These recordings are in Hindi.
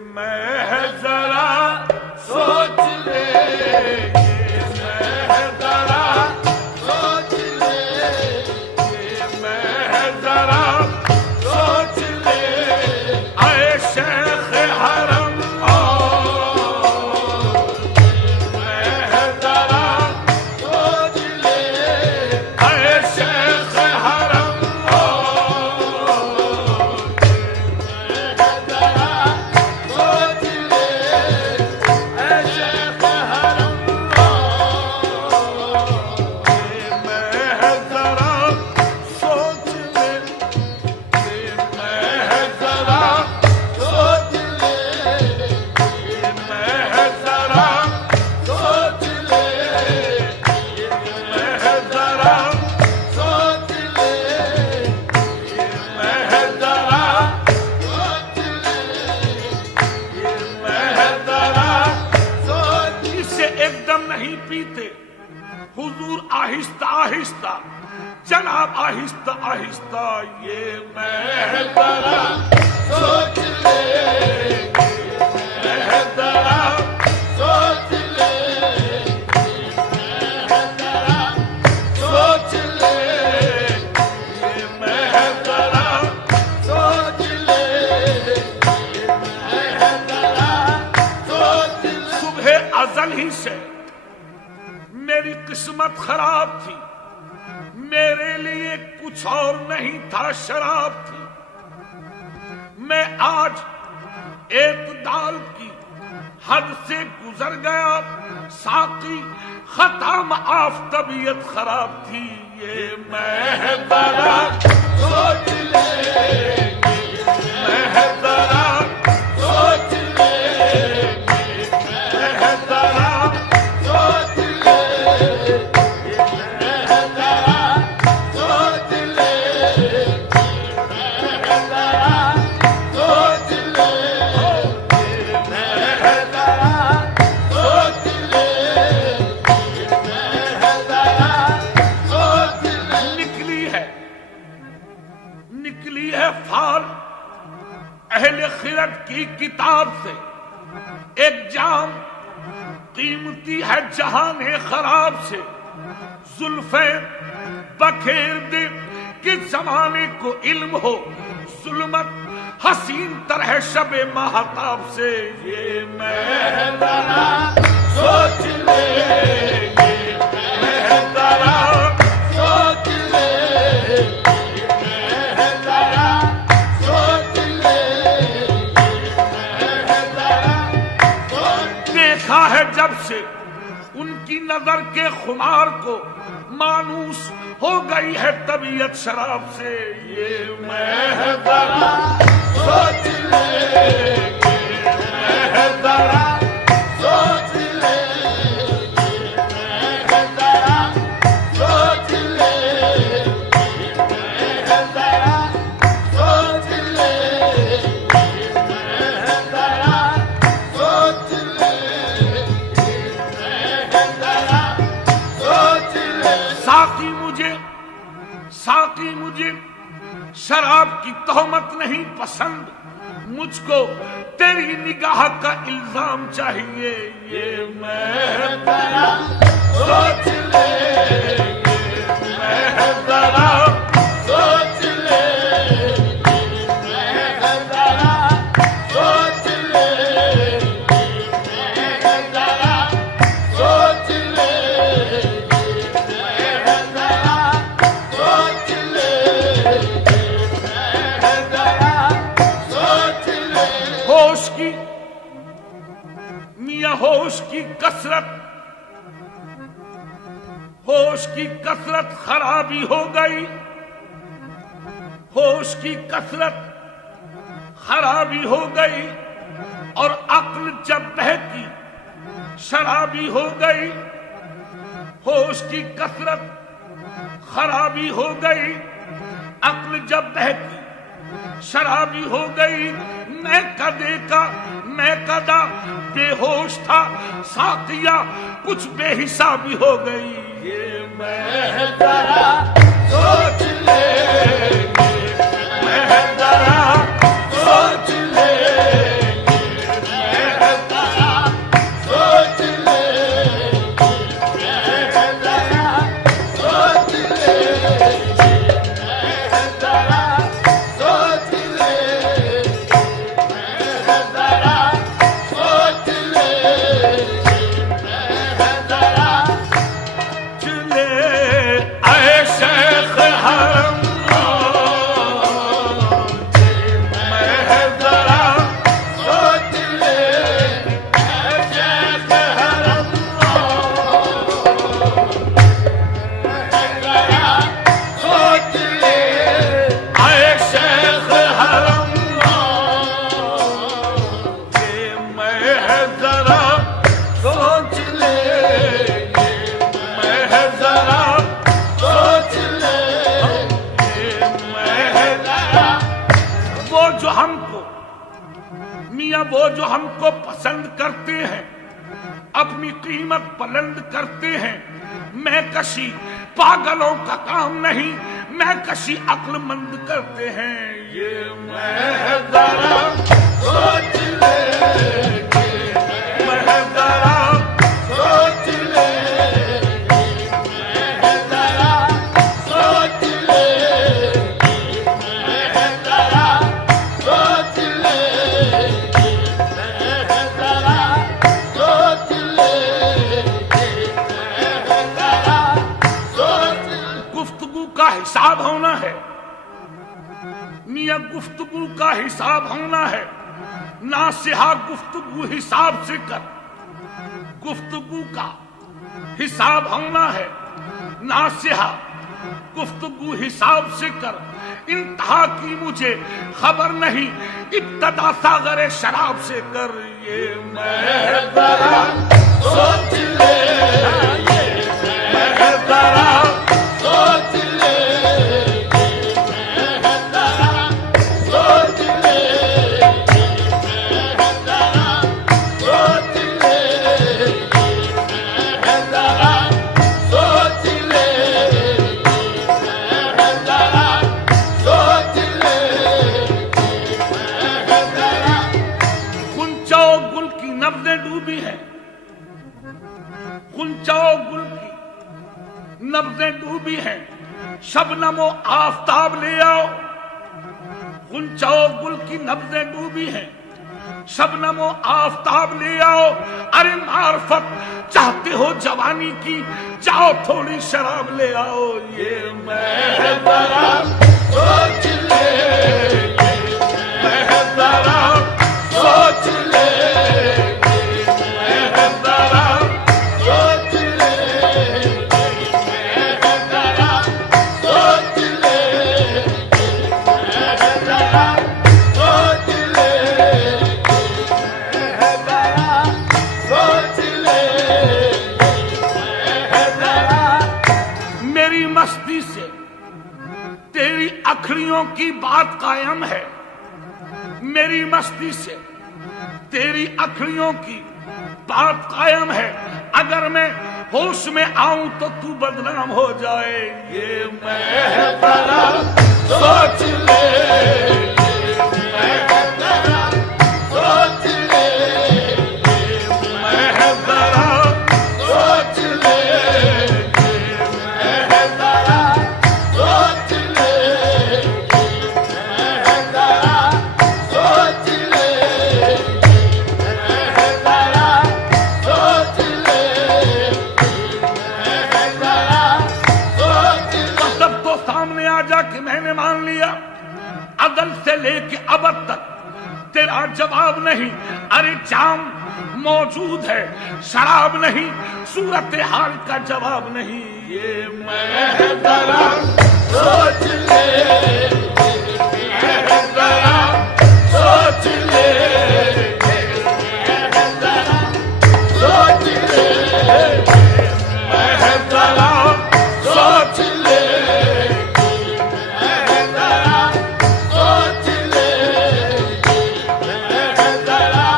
मैं जरा सोच ले, ये मैं जरा सोच ले, ये मैं जरा सोच ले, आए शेख हरम मैं जरा सोच ले, आए शेख हरम नहीं पीते हुजूर, आहिस्ता आहिस्ता जनाब, आहिस्ता आहिस्ता, ये मैं जरा सोच ले, मैं जरा सोच ले, मैं जरा सोच ले, ये मैं जरा सोच ले, मैं जरा सोच ले। सुबह अज़ल ही से मेरी किस्मत खराब थी, मेरे लिए कुछ और नहीं था, शराब थी। मैं आज एतदाल की हद से गुजर गया, साकी खता माफ, तबीयत खराब थी, ये मैं जरा सोच ले, मैं जरा सोच ले, मैं जरा सोच ले, फार अहले खिरत की किताब से एक जाम कीमती है जहाने खराब से, जुल्फे बखेर दे कि जमाने को इल्म हो, जुल्मत हसीन तरह शबे महताब से, ये मैं जरा सोच ले, ये मैं जरा सोच ले, है जब से उनकी नजर के खुमार को, मानूस हो गई है तबीयत शराब से, ये मैं जरा सोच ले, मैं जरा सोच ले, मैं जरा सोच ले, मैं जरा सोच ले, मैं जरा सोच ले, साकी मुझे शराब की तोहमत नहीं पसंद, मुझको तेरी निगाह का इल्जाम चाहिए, ये मैं जरा सोच ले, मैं जरा सोच ले, मैं जरा सोच ले, मैं जरा सोच ले, होश की कसरत खराबी हो गई, होश की कसरत खराबी हो गई, और अक्ल जब बहकी शराबी हो गई, होश की कसरत खराबी हो गई, अक्ल जब बहकी शराबी हो गई, मैं कदे का मैं कदा बेहोश था, साकिया कुछ बेहिसाबी हो गई, ये मैं जरा सोच ले, मैं जरा सोच ले, जरा सोच ले, मैं जरा सोच ले, मैं जरा। वो जो हमको मियां, वो जो हमको पसंद करते हैं, अपनी कीमत बुलंद करते हैं। मैं कशी पागलों का काम नहीं, मैं कशी अक्लमंद करते हैं। ये मैं जरा सोच ले, मैं जरा सोच ले, मैं जरा सोच ले, मैं जरा सोच ले, मैं जरा सोच ले, मैं जरा सोच। गुफ्तगू का हिसाब होना है मियां, गुफ्तगू का हिसाब होना है। नासिहा गुफ्तगू हिसाब से कर, गुफ्तगू का हिसाब होना है। नासिहा गुफ्तगू हिसाब से कर। इंतहा की मुझे खबर नहीं, इब्तदा सागरे शराब से कर। ये मैं जरा सोच ले, मैं जरा सोच ले, मैं जरा सोच ले, मैं जरा सोच ले, मैं जरा सोच ले, मैं जरा सोच ले, मैं जरा। गुंचो गुल की नब्ज़ें डूबी हैं, गुंचो गुल की नब्ज़ें डूबी हैं। शबनमो आफताब ले आओ, गुंचो गुल की नब्ज़ें डूबी हैं। शबनमो आफताब ले आओ। अरे मार्फत चाहते हो जवानी की, जाओ थोड़ी शराब ले आओ। ये मैं जरा सोच ले, मैं जरा सोच ले, मैं जरा सोच ले, मैं जरा सोच ले, मैं जरा सोच ले, मैं जरा सोच ले, मैं जरा। मेरी मस्ती से तेरी अखड़ियों की बात कायम है, मेरी मस्ती से तेरी अखड़ियों की बात कायम है। अगर मैं होश में आऊं तो तू बदनाम हो जाए। ये मैं जरा सोच ले, मैं जरा सोच ले, मैं जरा सोच ले, मैं जरा सोच ले, मैं जरा सोच ले, मैं जरा सोच ले, मैं जरा सोच ले। तब तो सामने आ जा कि मैंने मान लिया, अदल से लेके अबद तक तेरा जवाब नहीं। अरे जाम मौजूद है, शराब नहीं, सूरत हाल का जवाब नहीं। ये मैं जरा सोच ले, मैं जरा सोच ले, मैं जरा सोच ले, मैं जरा सोच ले, मैं जरा सोच ले, मैं जरा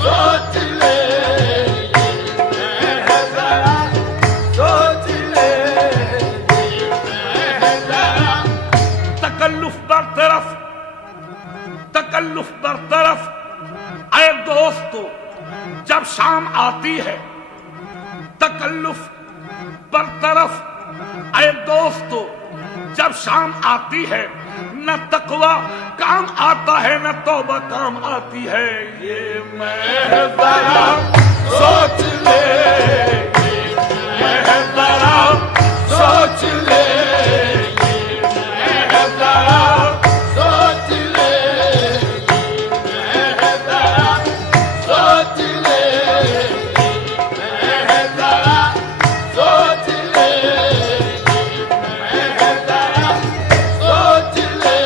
सोच ले, मैं जरा सोच ले, मैं जरा। तकल्लुफ बरतरफ, तकल्लुफ बरतरफ। अरे दोस्तों, जब शाम आती है तकल्लुफ बरतरफ। अरे दोस्तों, जब शाम आती है न तकवा काम आता है न तौबा काम आती है। ये मैं जरा सोच ले, मैं जरा सोच ले, मैं जरा सोच ले, मैं जरा सोच ले, मैं जरा सोच ले, मैं जरा सोच ले,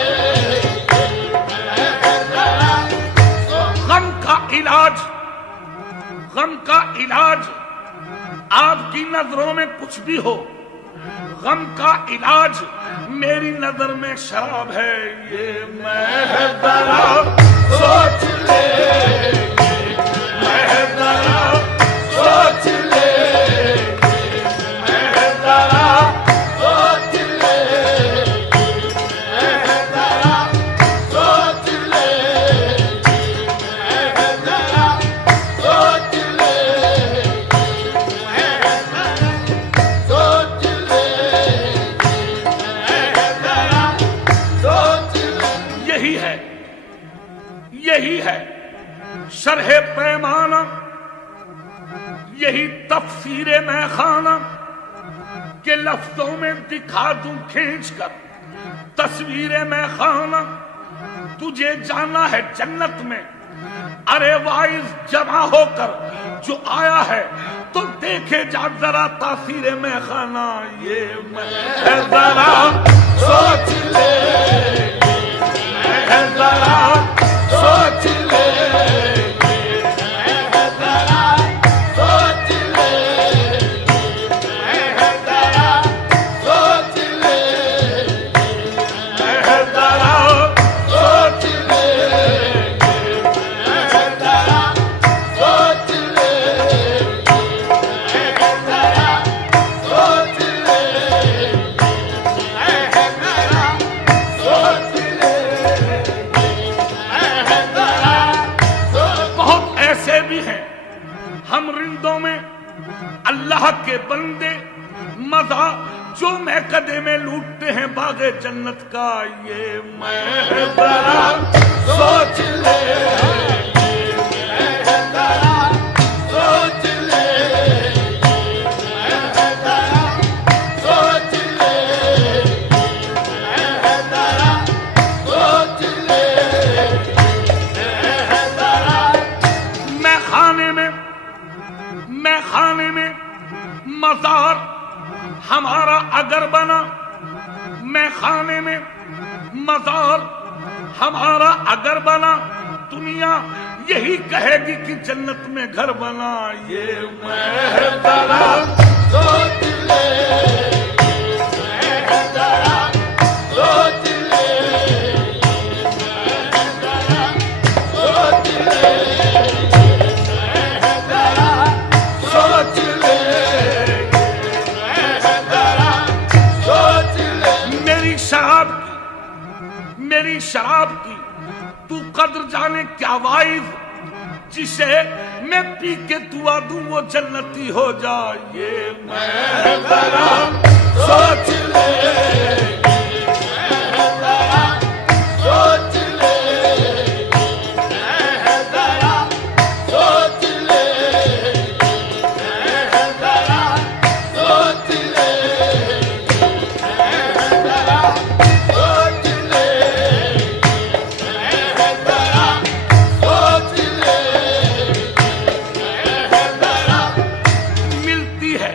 मैं जरा। गम का इलाज गम का इलाज आपकी नजरों में कुछ भी हो, गम का इलाज मेरी नजर में शराब है। ये मैं जरा सोच ले, मैं जरा सोच ले, मैं जरा सोच ले, मैं जरा सोच ले, मैं जरा सोच ले, मैं जरा सोच ले, मैं जरा सोच ले। यही है शरह पैमाना, यही तफसीरे मैं खाना के लफ्जों में दिखा दूं खींच कर तस्वीरें मैं खाना। तुझे जाना है जन्नत में, अरे वाइज जमा होकर जो आया है तो देखे जा जरा तासीरे में खाना। ये मैं जरा सोच ले, मैं जरा सोच ले, मैं जरा सोच ले, मैं जरा सोच ले, मैं जरा सोच ले, मैं जरा सोच ले, मैं जरा सोच ले, मैं जरा सोच ले। बहुत ऐसे भी हैं हम रिंदों में अल्लाह के बंदे, मजा जो महकदे में लूटते हैं बागे जन्नत का। ये मैं जरा सोच ले, मैं जरा सोच ले, मैं जरा सोच ले, मैं जरा सोच ले, मैं जरा। मैं खाने में मजार हमारा अगर बना, मैं खाने में मजार हमारा अगर बना, दुनिया यही कहेगी कि जन्नत में घर बना। ये मैं जरा सोच ले, मैं जरा सोच ले, मैं जरा सोच ले, मैं जरा सोच ले, मैं जरा सोच ले। मेरी शराब की तू कद्र जाने क्या वाइज, जिसे मैं पी के दुआ दूं वो जन्नती हो जाए। ये मैं जरा सोच ले, मैं जरा सोच ले, मैं जरा सोच ले, मैं जरा सोच ले, मैं जरा सोच ले, मैं जरा सोच ले, मैं जरा। मिलती है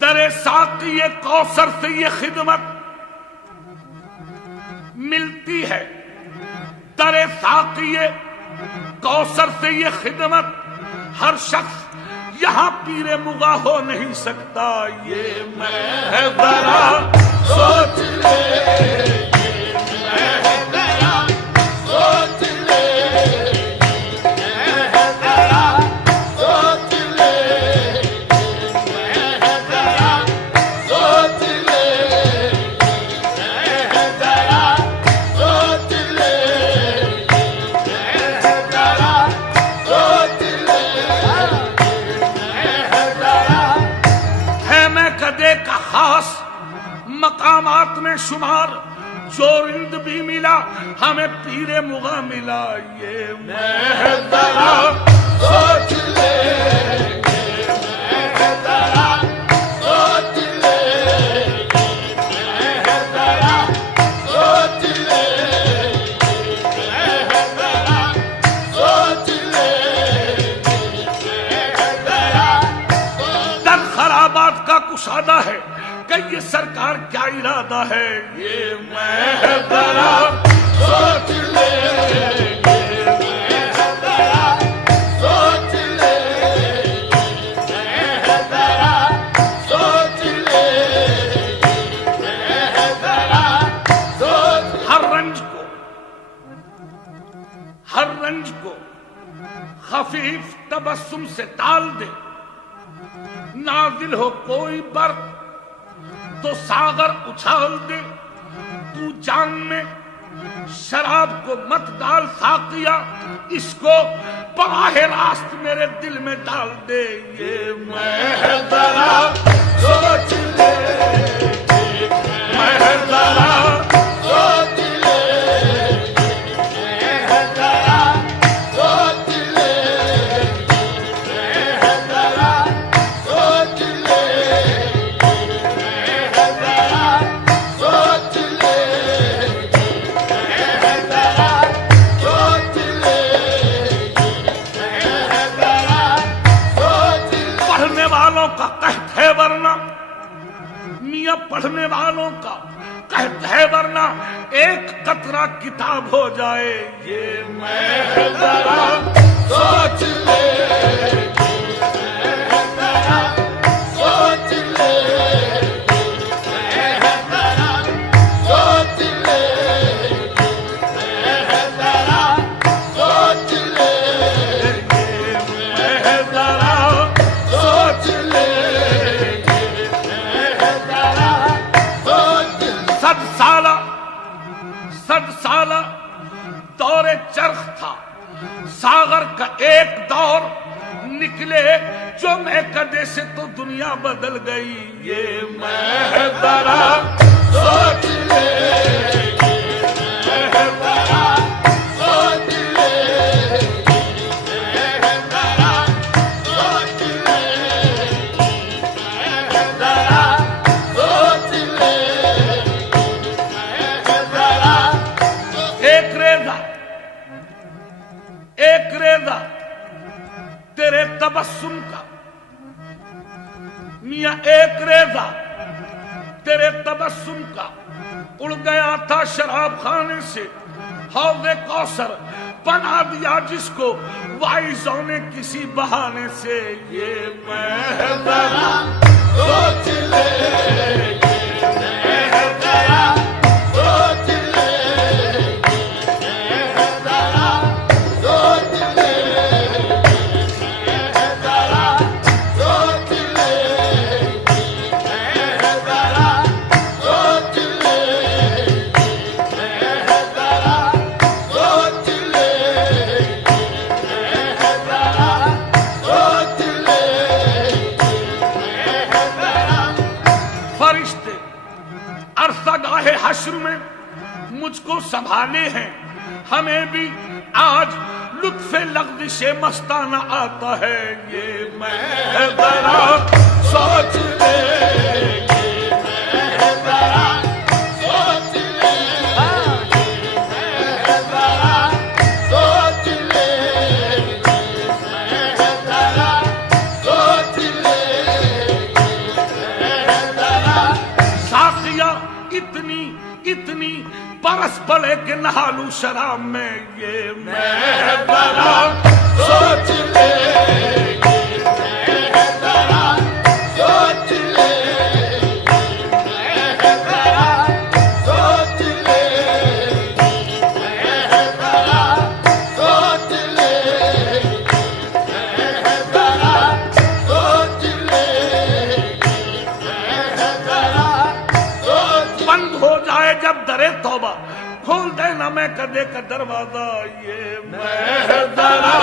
दरे साक़ी ये कौसर से ये खिदमत, मिलती है दरे साक़ी ये कौसर से ये खिदमत। हर शख्स यहाँ पीरे मुगा हो नहीं सकता। ये मैं जरा सोच ले, मैं जरा सोच ले, मैं जरा सोच ले, मैं जरा सोच ले, मैं जरा सोच ले, मैं जरा सोच ले, मैं जरा। है मैं कदे का खास मकामात में शुमार, जो रिंद भी मिला हमें पीरे मुगा मिला। ये मैं जरा सोच ले, मैं जरा सोच ले, मैं जरा सोच ले, मैं जरा सोच ले, मैं जरा। दर खराबात का कुशादा है कि ये सरकार क्या इरादा है। ये मैं जरा सोच ले, मैं जरा सोच ले, खफीफ तबस्सुम से टाल दे। नाजिल हो कोई बर्फ तो सागर उछाल दे। तू जाम में शराब को मत डाल साकिया, इसको बराह रास्त मेरे दिल में डाल दे। ये मैं जरा सोच ले, मैं जरा सोच ले, मैं जरा सोच ले, मैं जरा सोच ले, मैं जरा सोच ले, मैं जरा सोच ले, मैं जरा सोच ले। पढ़ने वालों का कहत है वरना, मियां पढ़ने वालों का कहत है वरना एक कतरा किताब हो जाए। ये मैं जरा सोच ले, मैं जरा सोच ले, मैं जरा सोच ले, मैं जरा सोच ले, मैं जरा सोच ले, सद साला दौरे चरख था, सागर का एक दौर निकले जो मैं कदे से तो दुनिया बदल गई। ये मैं जरा सोच ले, मैं जरा सोच ले, मैं जरा सोच ले, मैं जरा सोच ले। एक रेजा तेरे तबस्सुम का, मियां एक रेजा तेरे तबस्सुम का उड़ गया था शराब खाने से। हौज़े कौसर बना दिया जिसको वाइज़ों ने किसी बहाने से। ये मैं जरा सोच ले, मैं जरा सोच ले, हश्र में मुझको संभाले हैं। हमें भी आज लुत्फ़े लग़्ज़िशे मस्ताना आता है। ये मैं जरा सोच ले, मैं जरा सोच ले, मैं जरा सोच ले, मैं जरा सोच ले, मैं जरा। साक़िया इतनी इतनी बरस पड़े के नहा लूं शराब में। ये मैं जरा सोच ले, मैं जरा सोच ले, मैं जरा सोच ले, मैं जरा सोच ले, मैं जरा सोच ले, मैं जरा सोच। बंद हो जाए जब दरे तौबा, खोल देना मैं कदे का दरवाजा। ये मैं जरा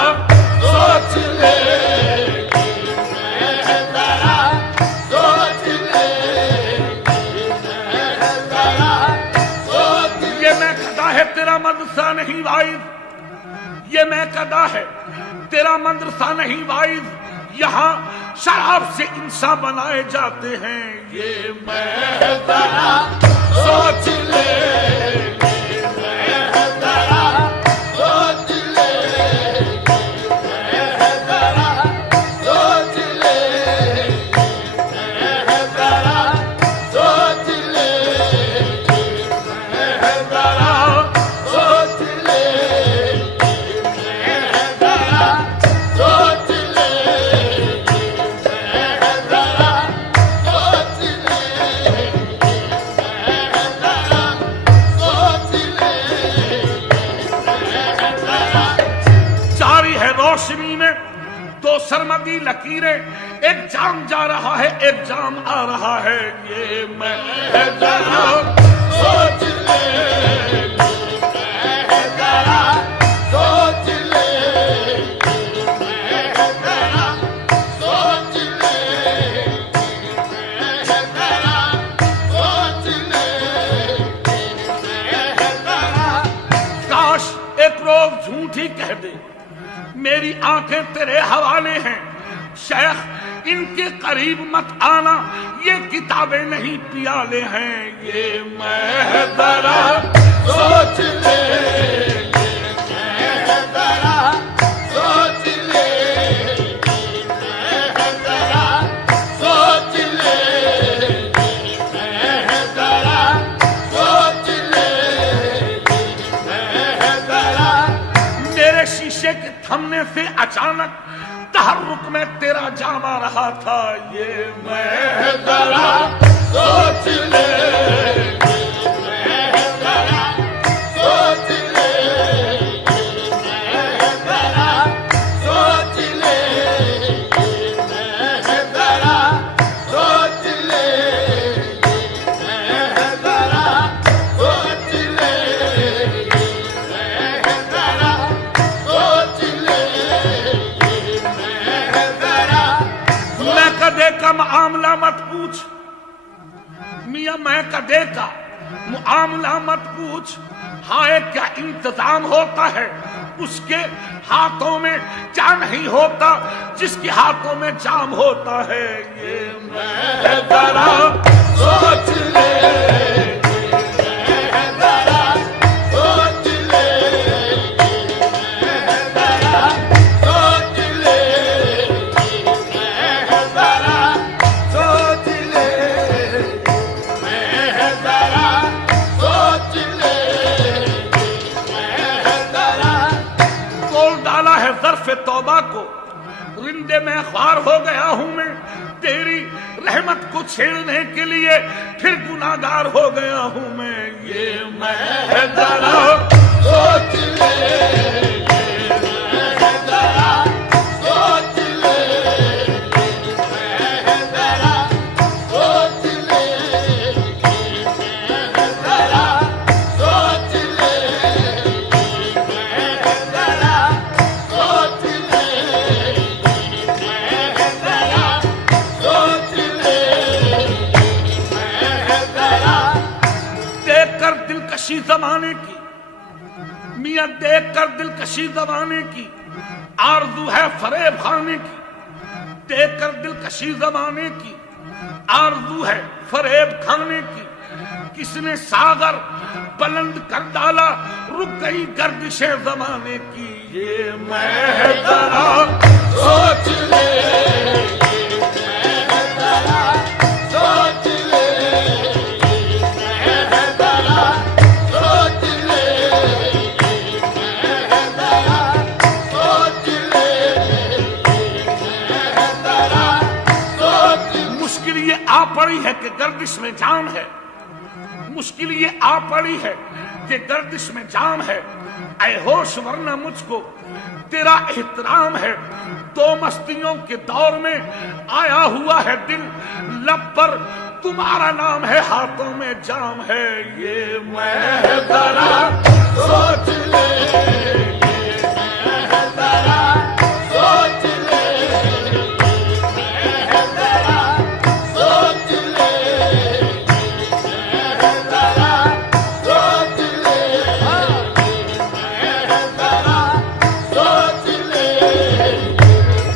सोच ले, मैं जरा सोच ले, मैं जरा सोच। ये मैं कदा है तेरा मदरसा नहीं वाइज, ये मैं कदा है तेरा मदरसा नहीं वाइज। यहाँ शराब से इंसान बनाए जाते हैं। ये मैं जरा सोच ले, मैं जरा सोच ले, मैं जरा सोच ले, मैं जरा सोच ले, मैं जरा सोच ले, मैं जरा सोच ले, मैं जरा सोच ले, मैं जरा सोच रोशनी में दो सरमदी लकीरें, एक जाम जा रहा है एक जाम आ रहा है, ये मैं जरा सोच ले, मैं जरा सोच ले, मैं जरा सोच ले, मैं जरा सोच ले, मैं जरा। काश एक रोज झूठी कह दे, मेरी आंखें तेरे हवाले हैं, शेख इनके करीब मत आना, ये किताबें नहीं पियाले हैं, ये मैं जरा सोच ले, मैं जरा सोच ले, मैं जरा सोच ले, मैं जरा सोच ले, मैं जरा। मेरे शीशे के थमने से अचानक तहर्रुक में तेरा जाम आ रहा था, ये मैं जरा सोच ले, मैं जरा सोच ले, मैं जरा सोच ले, मैं जरा सोच ले, मैं जरा सोच ले, मैं जरा सोच ले, मैं कदे का मामला मत पूछ मियां, मैं कदे का मामला मत पूछ, हाय क्या इंतजाम होता है उसके हाथों में, क्या नहीं होता जिसके हाथों में जाम होता है, ये मैं जरा सोच ले, मैं जरा सोच ले, मैं जरा सोच ले, मैं जरा सोच ले, मैं जरा सोच ले, मैं जरा। तोड़ डाला है ज़र्फ़ तौबा को, रिंदे में ख्वार हो गया हूं मैं, तेरी रहमत को छेड़ने के लिए फिर गुनाहगार हो गया हूं मैं, ये मैं जरा सोच ले, मैं जरा सोच ले, मैं जरा सोच ले, मैं जरा सोच ले, मैं जरा सोच ले, मैं जरा सोच ले, मैं जरा। देख कर दिलकशी जमाने की मियां, देख कर दिलकशी जमाने की आरज़ू है फरेब खाने की, देख कर दिलकशी जमाने की आरज़ू है फरेब खाने की, किसने सागर बुलंद कर डाला, रुक गई गर्दिशें जमाने की, ये मैं जरा सोच ले, मैं जरा सोच ले, मैं जरा सोच ले, मैं जरा सोच ले, मैं जरा सोच। मुश्किल ये आ पड़ी है कि गर्दिश में जाम है, मुश्किल ये आ पड़ी है कि गर्दिश में जाम है, ऐ होश वरना मुझको तेरा एहतराम है, दो मस्तियों के दौर में आया हुआ है दिल, लब पर तुम्हारा नाम है, हाथों में जाम है, ये मैं जरा सोच ले, मैं जरा सोच ले, मैं जरा सोच ले, मैं जरा सोच ले, मैं जरा सोच ले,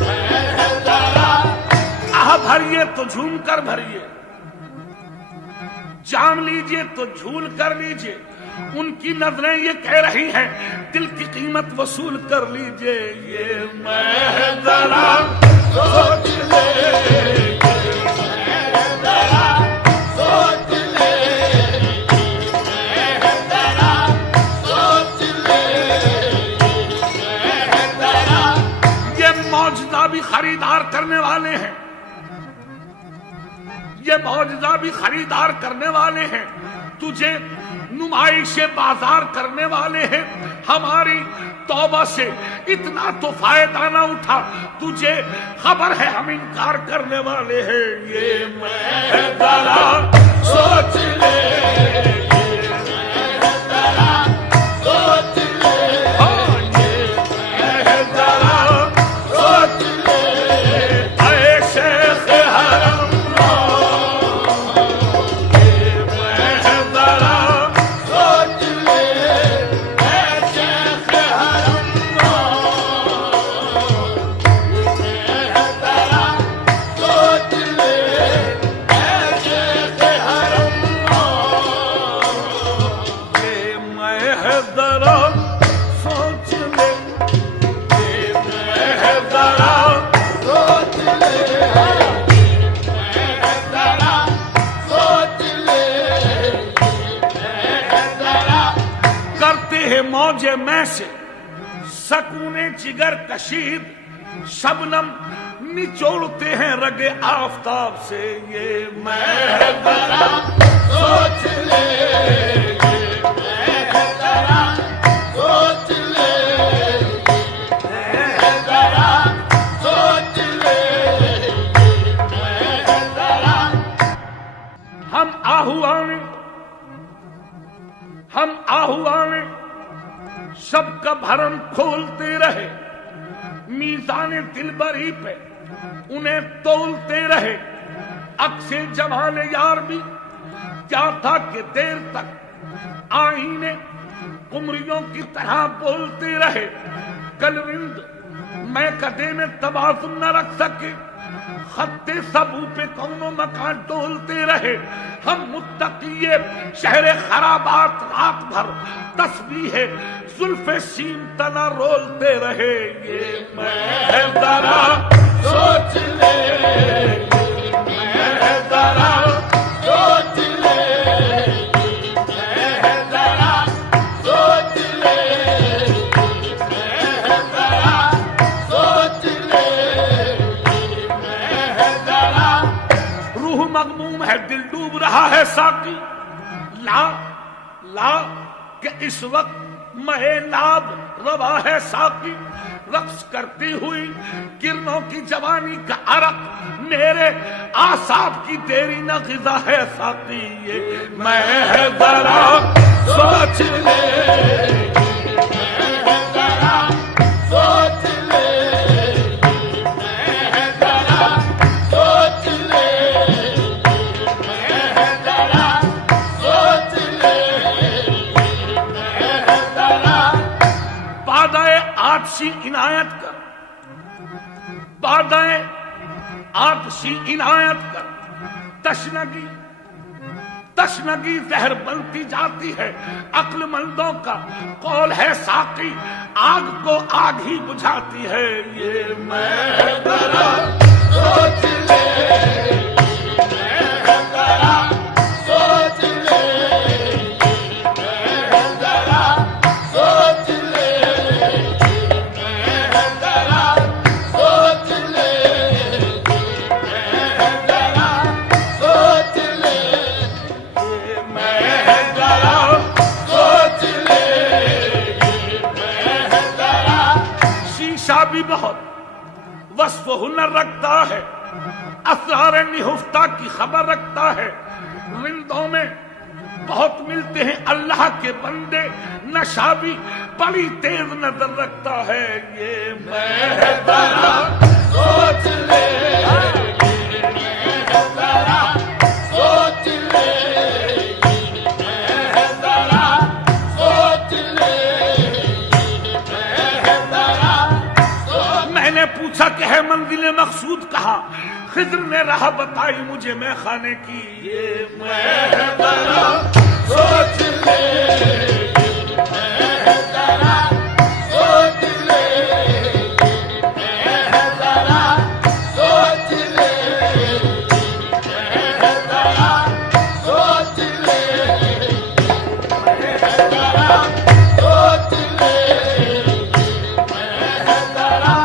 मैं जरा। आह भरिए तो झूम कर भरिए, जाम लीजिए तो झूल कर लीजिए, उनकी नजरें ये कह रही हैं दिल की कीमत वसूल कर लीजिए, ये मैं जरा सोच ले, मैं जरा सोच ले, मैं जरा सोच ले, मैं जरा। ये मौजज़ा भी खरीदार करने वाले हैं, ये मौजज़ा भी खरीदार करने वाले हैं, तुझे नुमाइश बाजार करने वाले हैं, हमारी तौबा से इतना तो फायदा ना उठा, तुझे खबर है हम इनकार करने वाले हैं। ये मैं जरा सोच ले, मौजे में से सकूने जिगर कशीद, शबनम निचोड़ते हैं रगे आफताब से। ये मैं जरा सोच ले, मैं जरा सोच ले, मैं जरा सोच ले, मैं जरा। हम आहुआने सबका भरम खोलते रहे, मीज़ाने दिलबरी पे उन्हें तोलते रहे। अक्से जमाने यार भी क्या था कि देर तक आईने कुमरियों की तरह बोलते रहे। कलविंद मैं कदे में तवाज़ुन न रख सके, खत्ते सबू पे कौनो मकान डोलते रहे। हम मुत्तकिये शहरे खराबात रात भर तस्बीहे जुल्फे सीम तना रोलते रहे। ये मैं जरा सोच ले, मैं जरा सोच ले, मैं जरा सोच ले, मैं जरा सोच ले, मैं जरा। रूह मगमूम है, दिल डूब रहा है साकी, ला ला कि इस वक्त महे नाब रवा है साकी। रक्स करती हुई किरणों की जवानी का अरक, मेरे आसाब की देरी न ग़िज़ा है साकी। ये मैं जरा सोच ले, मैं जरा सोच ले, मैं जरा सोच ले, मैं जरा सोच ले, मैं जरा। बादाए आतशी इनायत कर, बादाए आतशी इनायत कर। तशनगी तशनगी जहर बनती जाती है, अक्लमंदों का कौल है साकी, आग को आग ही बुझाती है। ये मैं जरा सोच ले, मैं जरा सोच ले, मैं जरा सोच ले, मैं जरा सोच ले, मैं जरा सोच ले, मैं जरा सोच ले, मैं जरा। शीशा भी बहुत वस्फ हुनर रखता है, असरार निहुफ्ता की खबर रखता है। रिंदों में बहुत मिलते हैं अल्लाह के बंदे, नशा भी बड़ी तेज नजर रखता है। ये मैं जरा सोच ले, मैं जरा सोच ले, मैं जरा सोच ले, मैं जरा सोच। मैंने पूछा कि है मंजिल मकसूद कहा, खिज़्र ने राह बताई मुझे मैं खाने की। ये मैं जरा सोच ले, मैं जरा सोच ले, मैं जरा सोच ले, मैं जरा सोच ले, मैं जरा सोच ले, मैं जरा।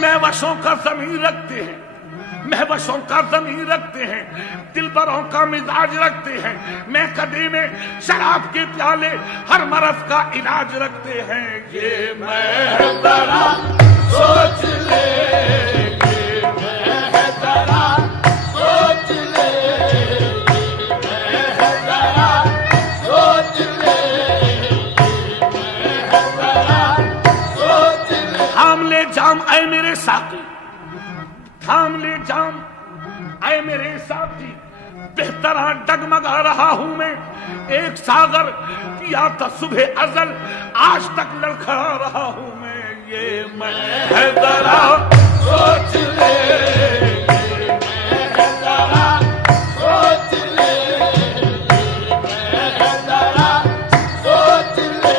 में वशों का ज़मीर रखते हैं, महवशों का ज़मीर रखते हैं, दिलबरों का मिजाज रखते हैं, मैं कदे में शराब के प्याले हर मरज का इलाज रखते हैं। ये मैं जरा सोच ले, ये मैं जरा सोच ले, ये मैं जरा सोच ले, ये मैं जरा सोच ले। थाम ले जाम ऐ मेरे साथी, थाम ले जाम ऐ मेरे साथी, बेहतरा डगमगा रहा हूं मैं, एक सागर पिया था सुबह अजल, आज तक लड़खड़ा रहा हूं मैं। ये मैं है जरा सोच ले, ये मैं है जरा सोच ले, ये मैं है जरा सोच ले,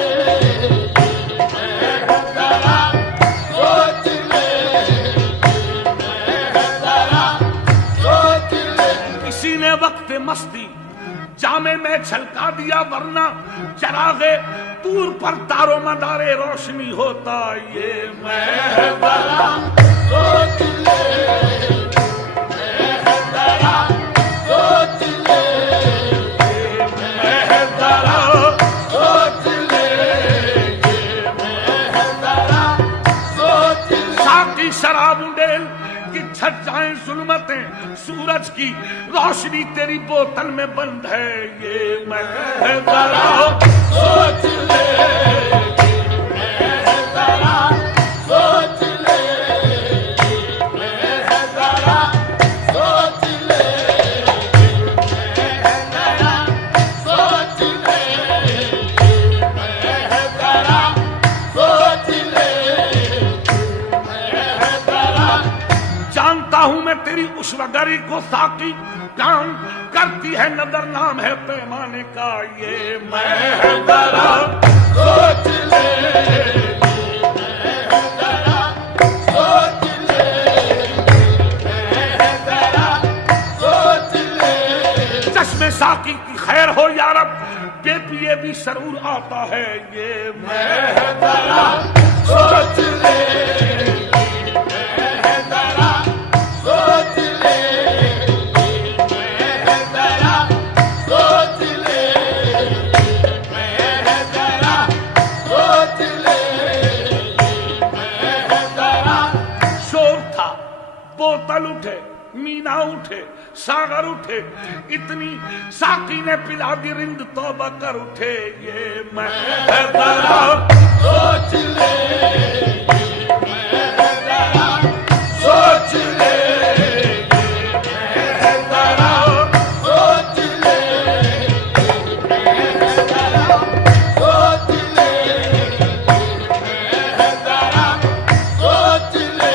ये मैं है जरा सोच ले, ये मैं है जरा सोच ले। किसी ने वक्त मस्ती जामे में छलका दिया, वरना चरागे दूर पर तारों मदारे रोशनी होता। ये मैं जरा सोच ले, मैं जरा सोच ले, ये मैं जरा सोच ले, ये मैं जरा सोच ले। साकी शराब उंडेल कि छट जाएं जुल्मतें, सूरज की रोशनी तेरी बोतल में बंद है। ये मैं जरा सोच ले, मैं जरा सोच ले, मैं जरा सोच ले, मैं जरा सोच ले, मैं जरा सोच ले, मैं जरा। जानता हूं मैं तेरी उस वगरी को साकी, काम करती है नजर नाम है पैमाने का। ये मैं जरा सोच ले, मैं जरा सोच ले, मैं जरा सोच ले। चश्मे साकी की खैर हो यारब, बेपिए भी सरूर आता है। ये मैं जरा सोच ले, मैं जरा सोच ले, मैं जरा सोच ले, मैं जरा सोच ले, मैं जरा। शोर था, बोतल उठे, मीना उठे, सागर उठे, इतनी साकी ने पिला दी रिंद तौबा कर उठे। ये मैं जरा सोच ले, मैं जरा सोच ले, मैं जरा सोच ले, मैं जरा सोच ले, मैं जरा सोच ले,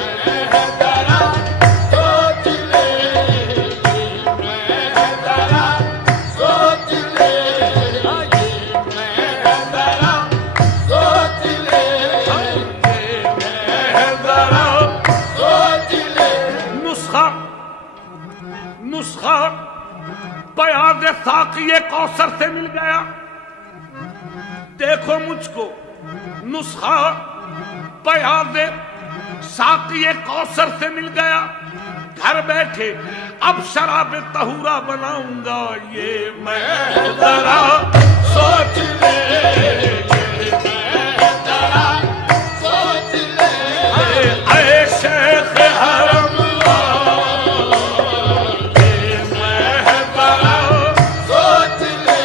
मैं जरा सोच ले, मैं जरा सोच ले, मैं जरा सोच ले, मैं जरा सोच ले। नुस्खा नुस्खा बयाद साक़ी कौसर से मिल गया, देखो मुझको नुस्खा बयाद साक़ी कौसर से मिल गया। घर बैठे अब शराब तहूरा बनाऊंगा। ये मैं जरा सोच ले, मैं जरा सोच ले, ऐ शेख हरम, ये मैं जरा सोच ले,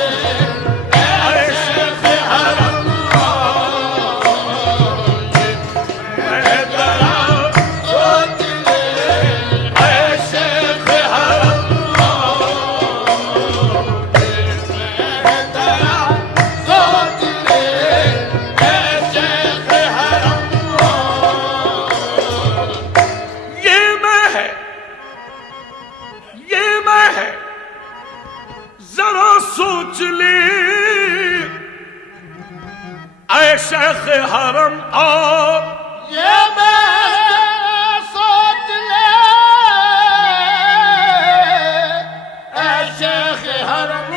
ऐ शेख हरम, ये मैं जरा सोच ले, ऐ शेख हरम, ये मैं जरा सोच ले, ऐ शेख हरम। ये मैं है, ये मैं है, जरा सोच ले, ऐ शेख हरम आओ। ये मैं सोच ले, ऐ शेख हरम,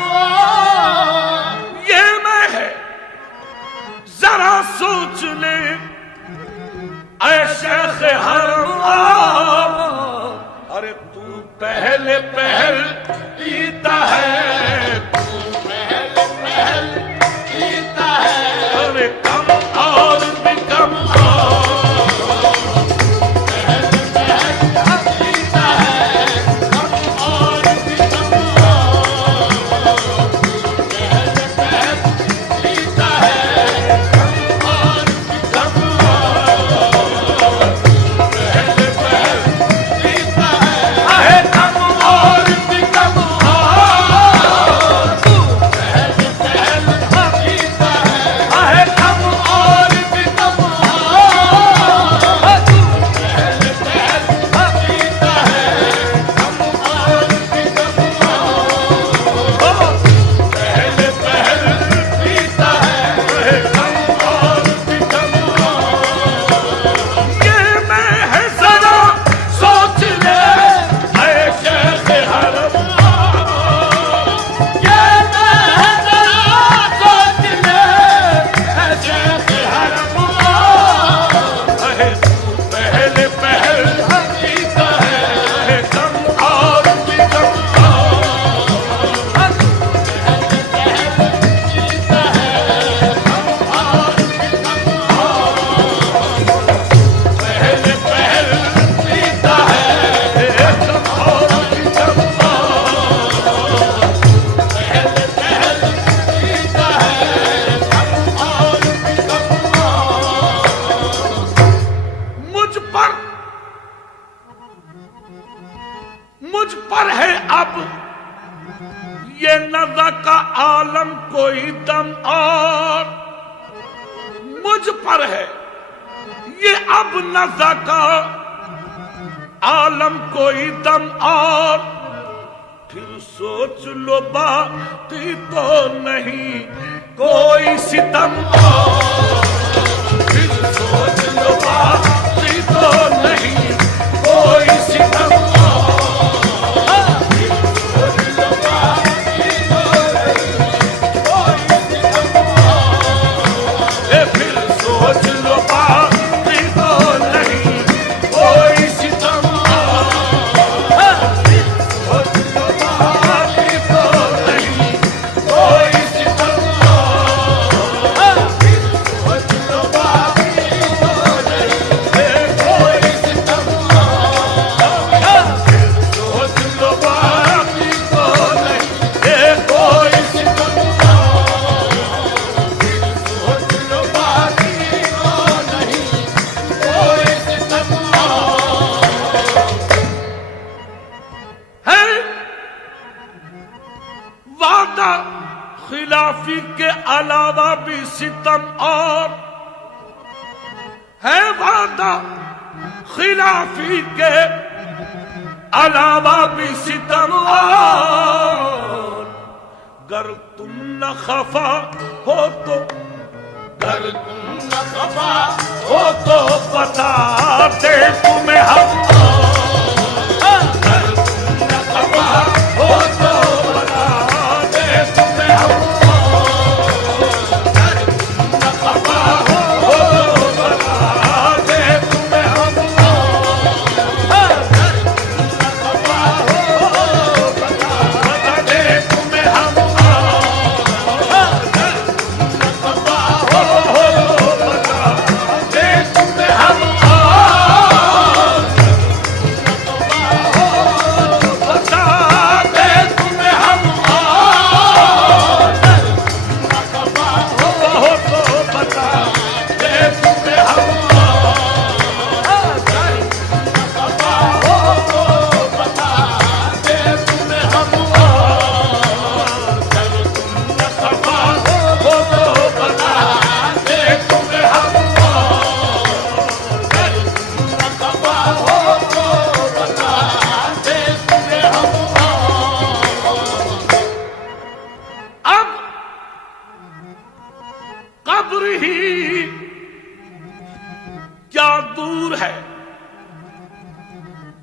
ये मैं है, जरा सोच ले, ऐ शेख हरम आओ। पहले पहल पीता है, पहल पहल पीता है, अरे कम और भी कम पहल पहल पीता है, कम और भी कम पहल पहल पीता है, कम और भी कम पहल पहल पीता है, कम और भी कम पहल पहल पीता है, कम और भी कम पहल पहल पीता है, कम और भी कम पहल पहल पीता है, कम और भी कम ये मैं है जरा सोच ले ऐ शेख हरम ये मैं जरा सोच ले ऐसे हरम अहे तू पहले पहल पीता है, कम और भी कम पीता है, कम और भी कम पहल पहल पीता है, कम और भी कम पहल पहल पीता है, कम और भी कम मुझ पर है अब ये नज़ा का आलम कोई दम और मुझ पर है ये अब नज़ा का आलम कोई दम और फिर सोच लो बाकी तो नहीं कोई सितम और फिर सोच लो बाकी तो नहीं कोई सितम फिर सोच लो बाकी तो नहीं कोई सितम सोच लो बाकी तो नहीं कोई सितम सोच लो बाकी तो नहीं कोई सितम सोच लो बाकी तो नहीं कोई सितम सोच लो बाकी तो नहीं कोई सितम है वादा खिलाफी के अलावा भी सितम और है वादा खिलाफी के अलावा भी सितम और गर तुम न खफा हो तो कर तुम न खफा हो तो बता दे तुम्हें हम गर तुम न खफा हो तो बता दे तुम्हें हम गर तुम न खफा हो तो बता दे तुम्हें हम गर तुम न खफा हो बता दे तुम्हें हम गर तुम न खफा हो बता दे तुम्हें हम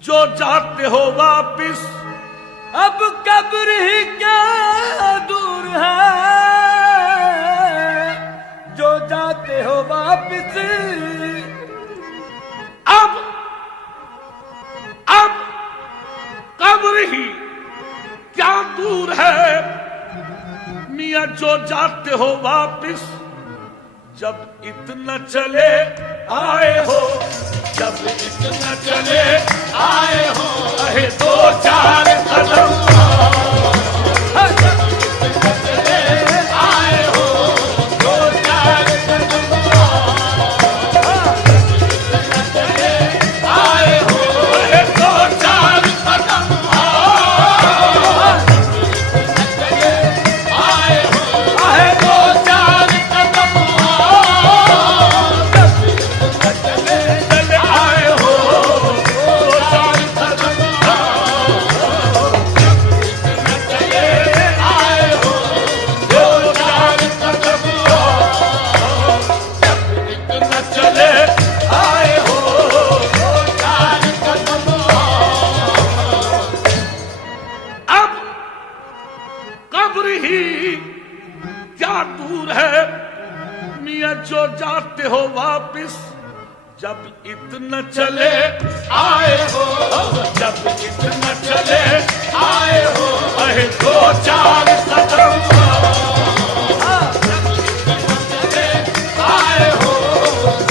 जो जाते हो वापिस अब कब्र ही क्या दूर है, जो जाते हो वापिस अब कब्र ही जो जाते हो वापिस, जब इतना चले आए हो, जब इतना चले आए हो, अहे 2-4 कदम आए हो, 2-4 कदम आए हो, अहे 2-4 कदम आए हो, अहे 2-4 कदम चले आए हो, 2-4 कदम चले आए हो, 2-4 कदम इतना चले आए हो, 2-4 कदम। अब कब्र ही क्या दूर है मियाँ, जो जाते हो वापिस, जब इतना चले आए हो, जब इतना चले आए हो, अहे 2-4 कदम आए हो,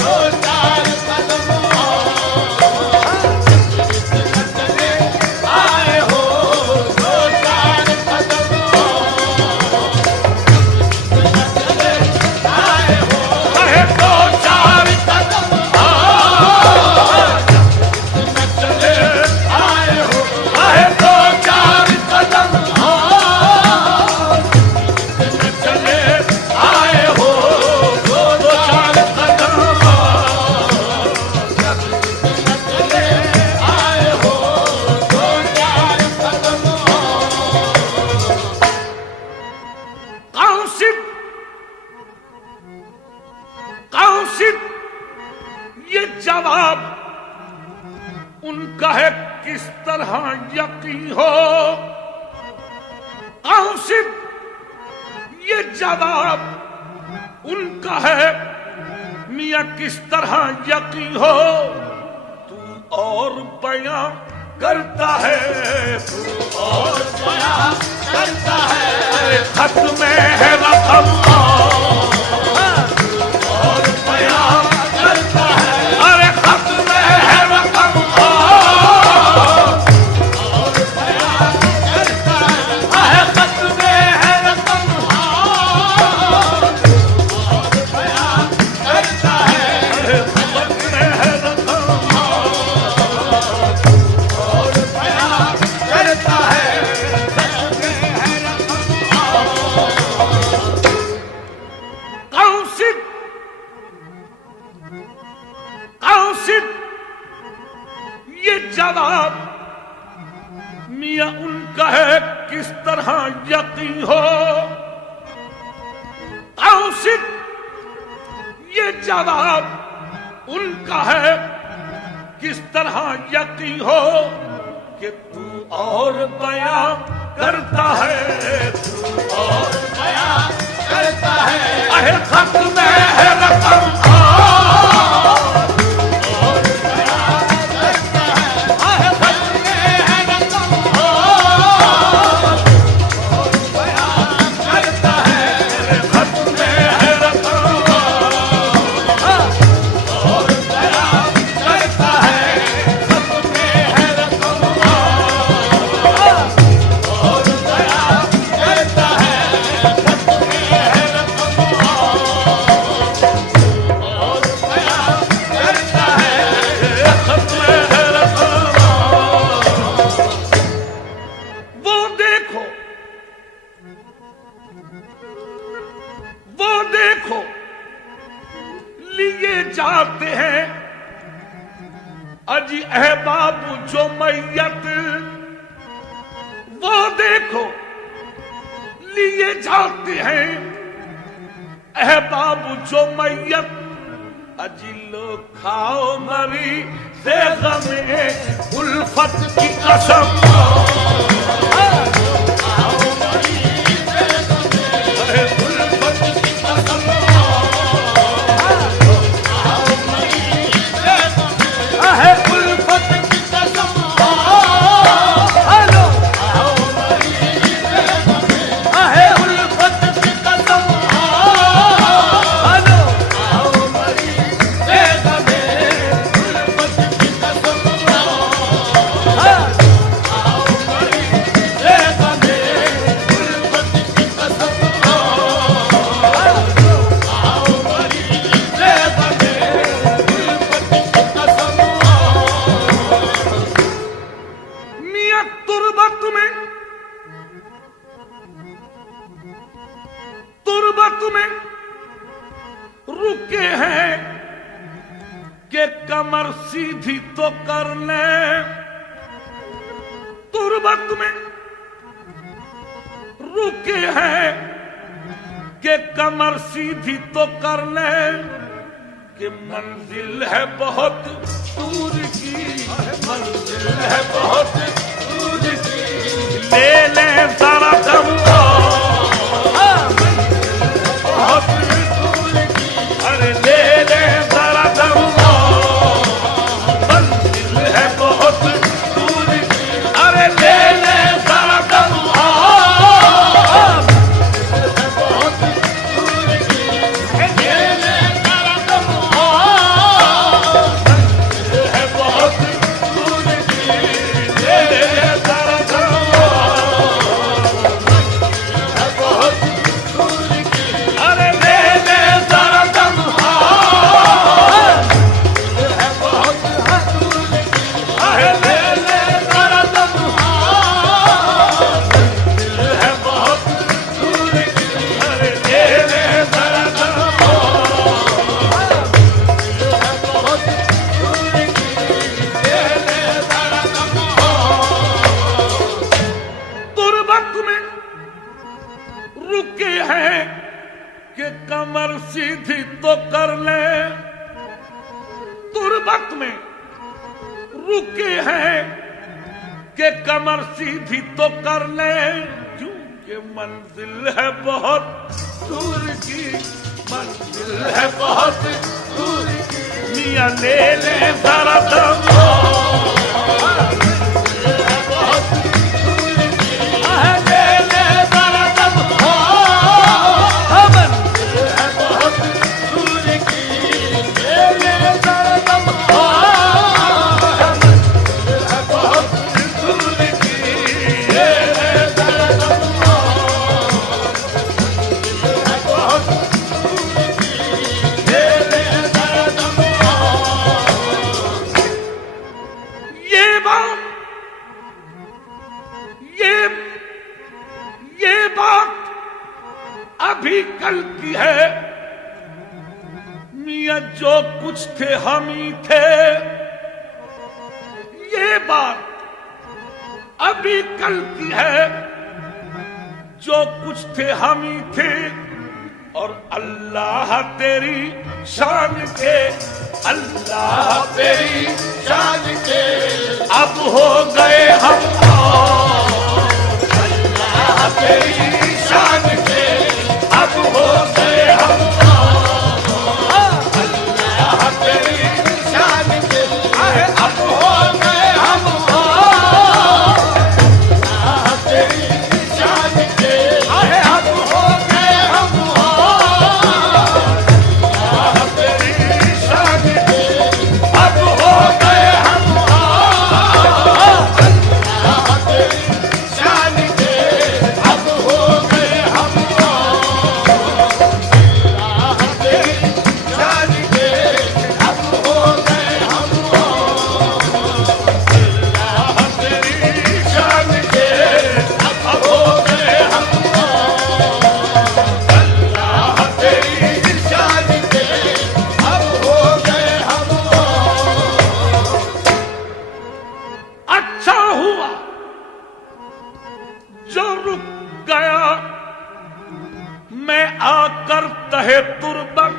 2-4 कदम आए हो, 2-4 कदम आए हो, अहे 2-4 कदम चले आए हो, अहे 2-4 कदम चले आए हो, 2-4 कदम चले आए हो, 2-4 कदम। काउंसिल काउंसिल ये जवाब उनका है, किस तरह यकीन हो। काउंसिल ये जवाब उनका है, मियाँ किस तरह यकीन हो। तू और बयां करता है, तू और बयां करता है, खत में है रकम और बयां करता है, अरे खत में है रकम और बयां करता है, अरे खत में है रकम और बयां करता है, खत में है रकम और बयां करता है, खत में है रकम। काउंसिल काउंसिल ये जवाब मियाँ उनका है, किस तरह यकीन हो। काउंसिल ये जवाब उनका है, किस तरह यकीन हो कि तू और बयां करता है, तू और बयां करता है, अहे खत में है रकम और बयां करता है, अहे खत में है रकम और बयां करता है, खत में है रकम और बयां करता है, खत में है रकम और बयां करता है, खत में है रकम और बयां करता है, खत में है रकम। वो देखो लिए जाते हैं अजी अहबाब जो मैयत, वो देखो लिए जाते हैं अहबाब जो मैयत, अजी लो खाओ मरी से गमे उल्फत की कसम, खाओ मरी से गमे उल्फत की कसम, खाओ मरी से गमे है उल्फत की कसम, हेलो खाओ मरी से गमे है उल्फत की कसम। कमर सीधी तो कर ले, तुर्बत में रुके हैं कि कमर सीधी तो कर ले, कि मंजिल है बहुत दूर की, मंजिल है बहुत दूर की, ले ले जरा दम, बहुत दूर की, अरे ले ले जरा दम, मंजिल है बहुत दूर की, अरे ले ले जरा दम, बहुत दूर की, ले ले जरा दम, है बहुत दूर की, ले ले जरा दम, है बहुत दूर की, अरे ले ले जरा दम, है बहुत दूर की, अरे ले ले जरा दम, है बहुत दूर की, अरे ले ले जरा दम, है बहुत दूर की, ले ले जरा दम। तुर्बत में रुके हैं कि कमर सीधी तो कर ले, तुर्बत में रुके हैं कि कमर सीधी तो कर ले, क्योंकि मंजिल है बहुत दूर की, मंजिल है बहुत दूर की, मियां ले ले जरा दम, मंजिल है बहुत दूर की, ले ले जरा दम, मंजिल है बहुत दूर की, ले ले जरा दम, मंजिल है बहुत दूर की, ले ले जरा दम, मंजिल है बहुत दूर की, ले ले जरा दम। ये बात अभी कल की है, मियां जो कुछ थे हम ही थे, ये बात अभी कल की है, जो कुछ थे हम ही थे, और अल्लाह तेरी शान के, अल्लाह तेरी शान के, अब हो गए हम, अल्लाह तेरी शान के, अब हो गए हम, अल्लाह तेरी शान के, अब हो गए हम, अल्लाह तेरी शान के, अब हो गए हम, अल्लाह तेरी शान के, अब हो गए हम, अल्लाह तेरी शान के, अब हो गए हम, अल्लाह तेरी शान के, अब हो गए हम, अल्लाह तेरी शान के, अब हो गए हम, अल्लाह तेरी शान के, अब हो गए हम। अच्छा हुआ जो रुक गया मैं आकर तहे तुर्बत,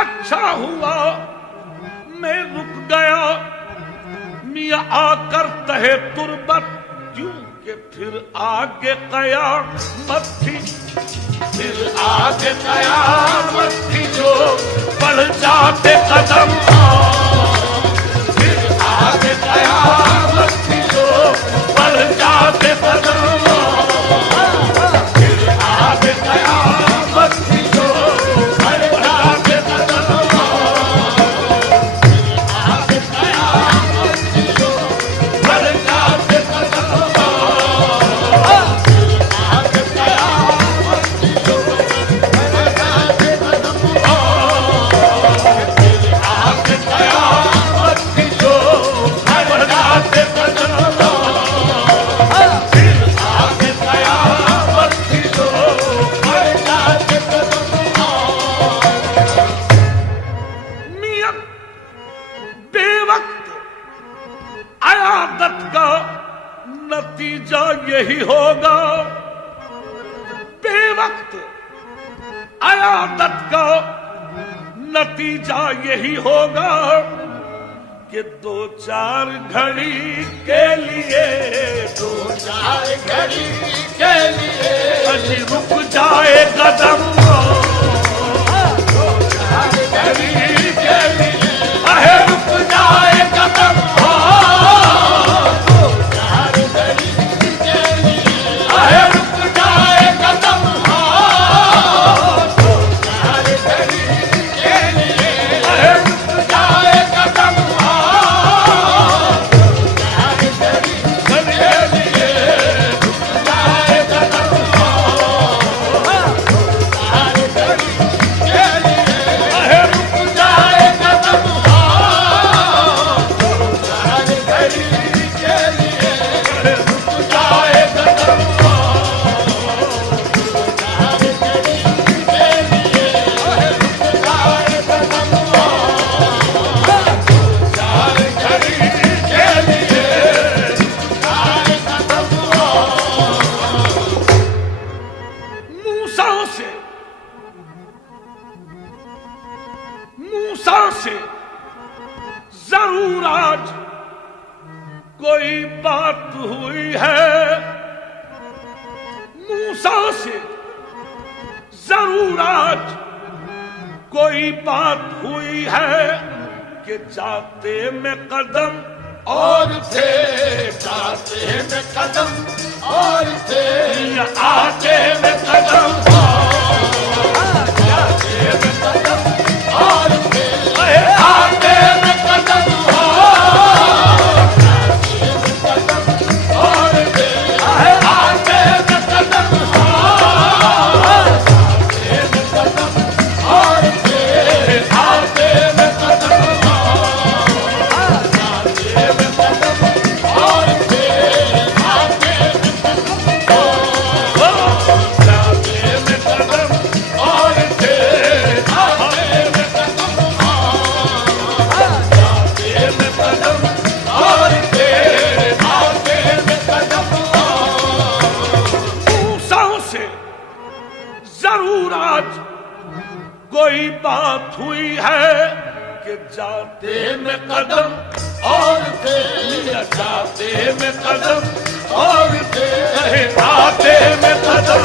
अच्छा हुआ मैं रुक गया मियां आकर तहे तुर्बत, क्योंकि फिर आगे कयामत थी, फिर आगे कयामत थी, जो बढ़ जाते कदम, फिर आगे कयामत थी, जो बढ़ जाते कदम, फिर आगे कयामत थी, जो बढ़ जाते कदम, फिर आगे कयामत थी, जो बढ़ जाते कदम, फिर आगे कयामत थी, जो बढ़ जाते कदम, फिर आगे नतीजा यही होगा, बेवक्त अयादत का नतीजा यही होगा कि 2-4 घड़ी के लिए, 2-4 घड़ी के लिए अजी रुक जाए कदम, 2-4 घड़ी के लिए अहे रुक जाए कदम, 2-4 घड़ी के लिए अहे रुक जाए कदम, 2-4 घड़ी के लिए अहे रुक जाए कदम, 2-4 घड़ी के लिए रुक जाए कदम, 2-4 घड़ी के लिए अहे रुक जाए कदम, 2-4 घड़ी के लिए अहे रुक जाए कदम, 2-4 घड़ी के लिए रुक जाए कदम, 2-4 घड़ी के लिए रुक जाए कदम। मूसा से जरूर आज कोई बात हुई है, मूसा से जरूर आज कोई बात हुई है कि जाते में कदम और थे जाते में कदम और थे या आते में कदम, जाते में कदम और थे अहे आते में कदम, जाते में कदम और थे अहे आते में कदम, जाते में कदम और थे आते में कदम, जाते में कदम और थे आते में जाते में कदम और थे आते में कदम जाते में कदम और थे आते में कदम। मूसा से जरूर आज कोई बात हुई है कि जाते में कदम और थे जाते में कदम और थे अहे आते में कदम,